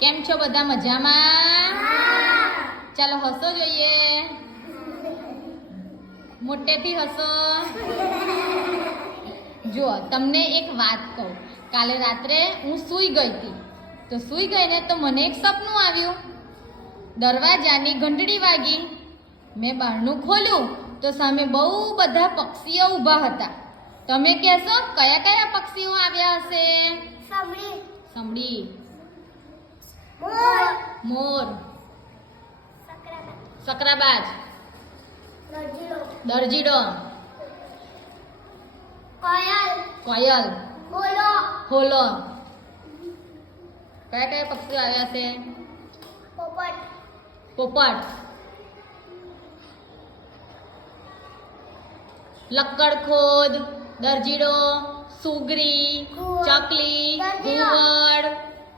કેમ છો બધા મજામાં? ચાલો હસો જોઈએ. મોટેથી હસો. જુઓ તમને એક વાત કહું. કાલે રાત્રે હું સૂઈ ગઈ હતી. તો સૂઈ ગઈ ને તો મને એક સપનું આવ્યું. દરવાજાની ઘંટડી વાગી. મેં બારણું ખોલ્યું તો સામે બહુ બધા પક્ષીઓ ઊભા હતા. તમે કહેશો કયા કયા પક્ષીઓ આવ્યા હશે? સમડી, મોર, સકરાબાજ, દરજીડો, કોયલ, હોલો. કયા કયા પક્ષીઓ આવ્યા છે? પોપટ, લક્કડખોદ, દરજીડો, સુગરી, ચકલી, ઘુવડ,